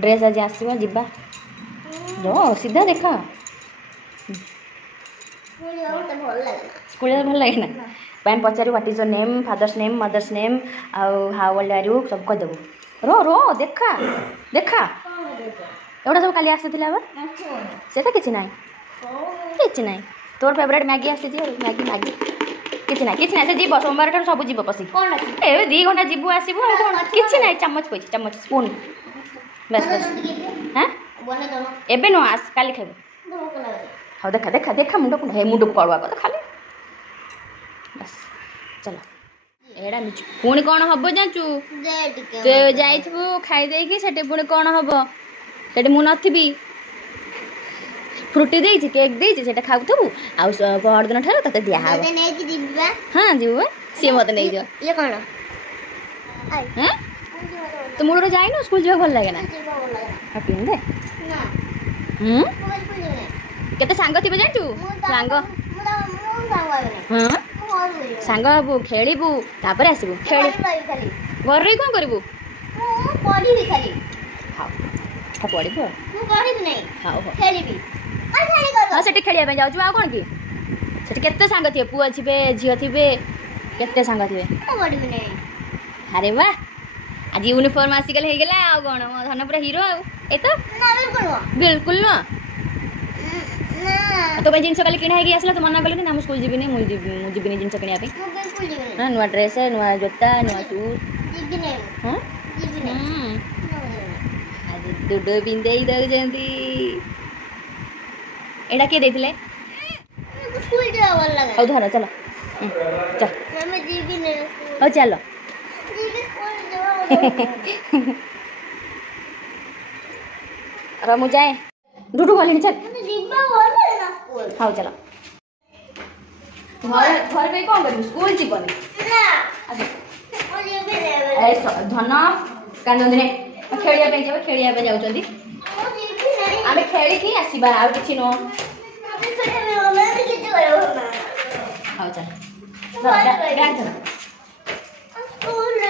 Dress आज आसवा जीवा जो सीधा देख स्कूल भल लगे ना पैन पचार what is your name father's name mother's name how old are you सब कहीदेबू रो रो देखा देखा एवढा सब काली आसीला सेटा किसी ना किसी ना तोर फेवरेट मैगी आसी मैगी मैगी किसी ना से जीव सोमवार ठार सब जीव पशि ए 2 घंटा जीव आसबू किसी ना चम्मच पी चम्मच स्पून बस बस हाँ एबे नो आस काली खाइबू हाँ देखा देखा देखा मुंड को मुंड को कड़ुआ कर खाली बस चलो एड़ा मिचु पुणी कौन हम जानचु तो जाइबू खाई देकी सेटे पुणी कौन हम सेटे मु नथिबी फ्रुटी देइछि केक देइछि सेटा खाउथबू आ परदिन ठार तते दिया हाव हाँ जीबू सी मत नहीं दियो ये कौन हां तो मुडो जाइनो स्कूल जो भल लागे ना हैप्पी दे केते सांग थिबे जानचु सांग हां सांग हबू खेलिबू तापर आसीबू खेल घर रे कोन करबू पढिबी खाली हां हा पढिबू मु पढिबी नहीं हां खेलिबी हाँ से खेलिया पे जाऊँ आ कौन कि से केते सांग थे पुआ थे झील थे केते सांग थे अरे वाह आज यूनिफॉर्म आसिकल हो गला आ कौन मो धन पूरा हीरो ए तो बिल्कुल नुआ तो जिन कल किणा आसला तो मना कल ना स्कूल जीविनी मुझे जिन किणा हाँ नुआ ड्रेस नुआ जोता नुआ शूज हाँ दुड पिंधे दौरान एडा किए देथिले स्कूल जा वाला लगा ओ धर चलो चल मैं जीबी ने ओ चलो जीबी स्कूल जा अब मु जाए डुडू गली चल जीबा वाला ना स्कूल हां चलो घर घर पे कोन करू स्कूल जीबनी ना अच्छा स्कूल जीबी ने ए धन कानंदने खेलिया पे जाओ खेलिया पे जाउचंदी आमे खेली की आसीबा आ किछि नो हां चल बैठ चल स्कूल रे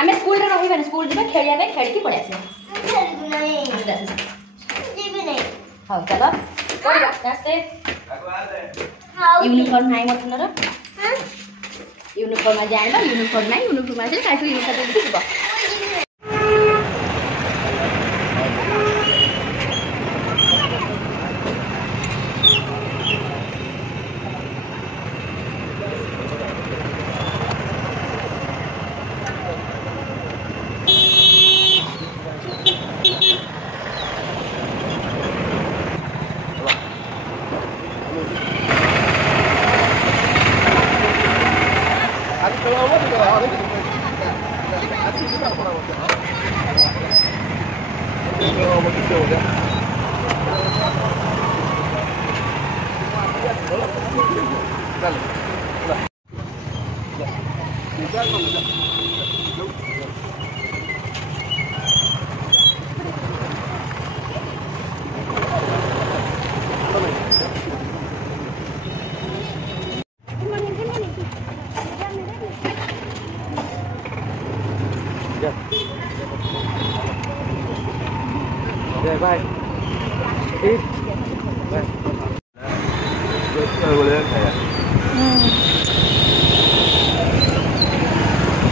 आमे स्कूल रे रहिबा स्कूल जीबा खेलिया पे खेल की पड़े आसी खेली नहीं जीबी नहीं हां चल कोई रास्ते यूनिफॉर्म नाही मतनर हां यूनिफॉर्म आ जाइबा यूनिफॉर्म नाही यूनिफॉर्म आ जाय काठी यूनिफॉर्म दिबा Bye. Eat. Bye.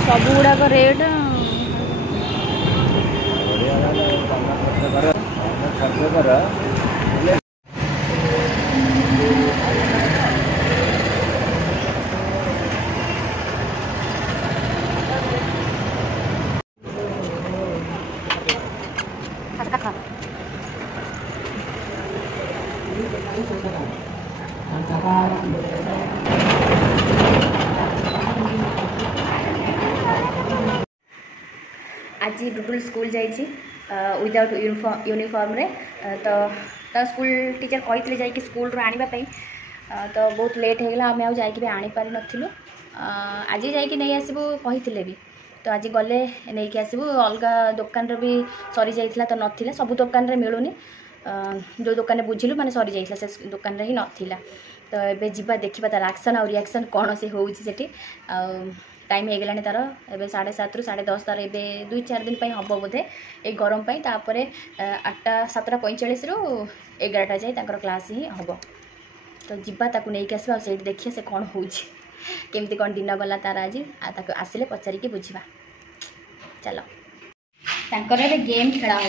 सब गुड़ाक रेट आज डुडुल स्कूल जाइए विदाउट यूनिफॉर्म रे तो स्कूल टीचर कहते जाकि स्कूल आने तो बहुत लेट हो गला आम आ जाकि पारि नथिलु आज जाकि नहीं आसबू कही भी तो आज गले नहीं आसबू अलग दुकान भी सरी जाइथिला तो नथिला सब दुकान रे मिलूनी जो दुकान बुझिलु माने सरी जाइथिला से दुकान रे ही नथिला तो एबे जिबा देखिबा तार एक्शन और रिएक्शन कौन से होउछि सेठी टाइम हो गलानी तार एबे 7:30 रु 10:30 तार एबे 2-4 दिन हम बोधे ये गरम तापर 8टा 7:45 रु 11टा जाए क्लास ही हम तो जीवा ताकू नहीं आसवा से देखिए से कौन होमती कौन दिन गला तार आज आसिले पचारिकी बुझा चलो तांकर एबे गेम खेला हो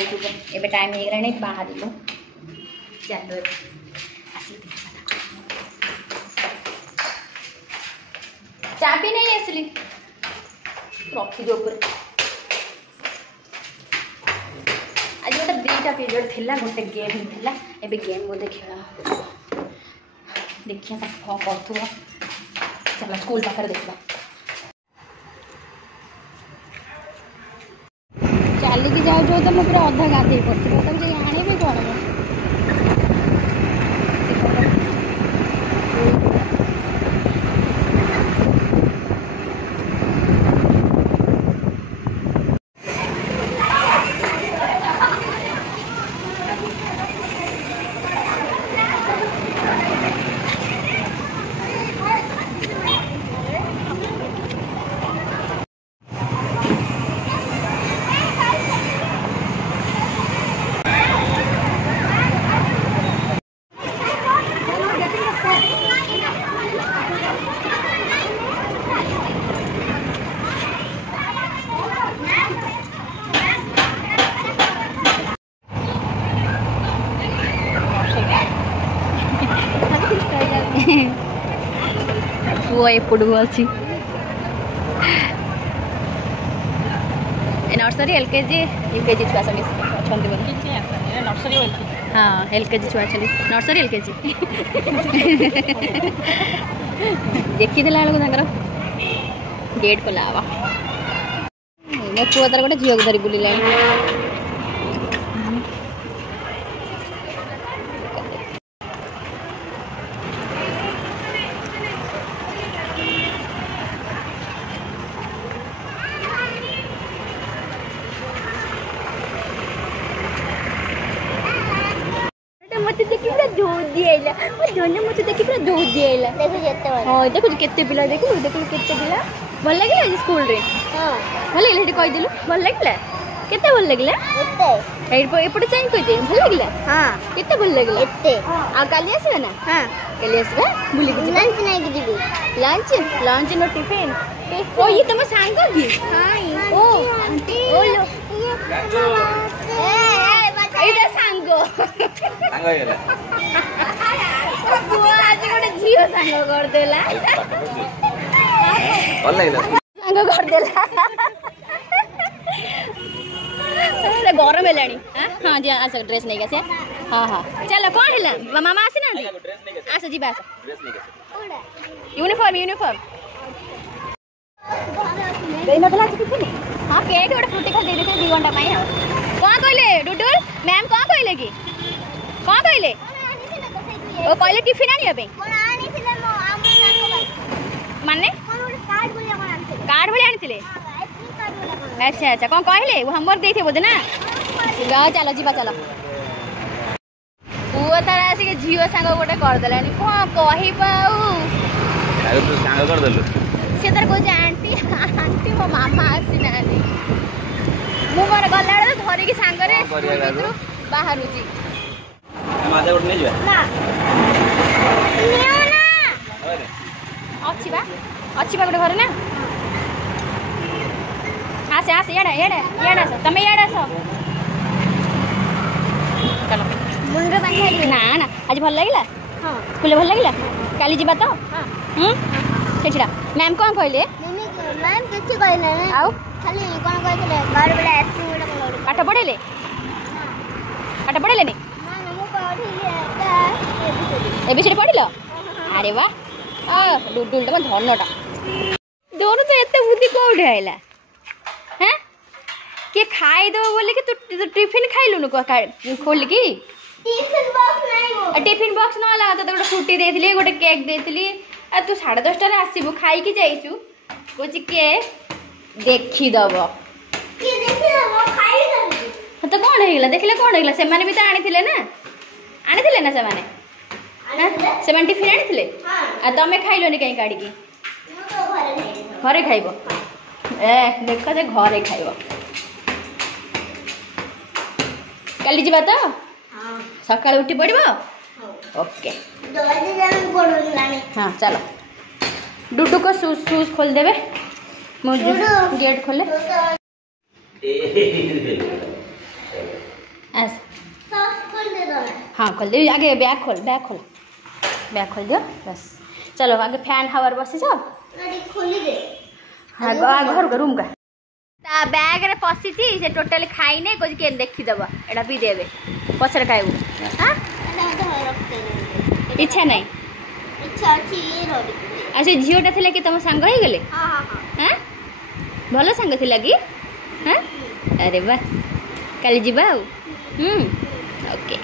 एबे टाइम हो गलानी बाहर चलो चा भी नहीं आसली रखी दो आज गोटे 2टा पीरियड थिला गोटे गेम थिला एबे गेम बोधे खेला देखिए कौन कर चलो स्कूल पाखे देखा चलिकी जाऊ तो मैं पूरा अधा गाधे पड़ती आने कौन पुआ एपटू अच्छी नर्सरी एलकेजी यूकेजी छुआ सब अच्छा हाँ एलकेजी छुआ अच्छे नर्सरी एलकेजी देखी बेलू गेट खोला हवा मो पुआ तार गोटे झील को धरी बुला मत देखी पूरा दूध दिएला दोनों मत देखी पूरा दूध दिएला देखो जत्ते वाला हां देखो केते पिला देखो देखो केते पिला भल लागला आज स्कूल रे हां भल लागला हेटी कहि दिलु भल लागला केते भल लागला एते एपटे चेंज कहि दे भल लागला हां केते भल लागला एते आ काली आसीबा ना हां काली आसीबा बुली के लंच नहीं के जीबू लंच लंच नो टिफिन ओ ये तुम सांग की हां ओ आंटी ओ लो एटा सांगो सांगो येला बुआ आज गोटे झियो सांगो कर देला भल लागला सांगो कर देला अरे गरम हेलानी हां जी आस ड्रेस नहीं गसे हां हां चलो कोन हेला मामा आसी ना आस जी बास ड्रेस नहीं गसे यूनिफॉर्म दे नदला किछ नहीं हां पेट गोटे फुटी खा दे देते 2 घंटा पई कौन कहले डुडुल मैम कौन कहले कि कौन कहले ओ कहले टिफिन आनिया पे कोन आनी थिले मो आम माने कार्ड भले आनी थिले अच्छा अच्छा कौन कहले वो होमवर्क देथे बोदे ना चलो जीवा चलो पुआ तार आसी के झियो सांग गोटे कर देलानी कोन कहि पाऊ आरो तू सांग कर देलु से तार को आंटी आंटी मो मामा आसी नानी मु मोर गल्ला रे धरि के सांग रे बाहर उची माजे उठ नहीं जा ना नियो ना अच्छी बा गोटे घर ना आसे आसे येड़ा तमे येड़ा सो चलो मुंडे बांधी ना ना आज भल लागिला हां फुले भल लागिला काली जीवा तो हां सेठिरा मैम कोन कहले मैम किछि कहले ना आउ खाली कोन कहले घर बेला एसी बोला पाठ पढेले नहीं ना ना मु पढिले एबीसीडी पढिलो अरे वाह डुडुल तो धनटा दोनों तो एते बुद्धि कोठे आइला हैं के खाई दो बोले कि तू टिफिन खाइलु न खोल की टिफिन बॉक्स ना ला तो गोटे फ्रूटी देथिली गोटे केक देथिली आ तू 10:30 रे आसीबु खाई की जाइचु कोची के देखि दबो के देखि दबो खाई दबो तो कोन हेला देखले कोन हेला से माने भी तो आनी थिले ना से माने से माने टिफिन आनी थिले हां आ तमे खाइलो नि कहीं काडी की मु तो घरे नहीं घरे खाइब ए देख जे घरे खाइब काली जीवा तो सकाळ उठी पड़िबो ओके हाँ चलो डुडू को शूज शूज खोल देवे मुझे गेट खोले हाँ खोल दे आगे बैग खोल दियो बस चलो आगे फैन हवर बसी जाओ हाँ घर का रूम का ता बैग रे पसी थी से टोटली खाई नहीं कुछ के देखी दबा एडा पी देबे पछर खाइबू हां इच्छा नहीं इच्छा अछि रोडी अच्छा झियोटा थिला कि तुम संग ही गेले हां हां हां हां भलो संग थिला कि हां अरे वाह काली जीवा ओके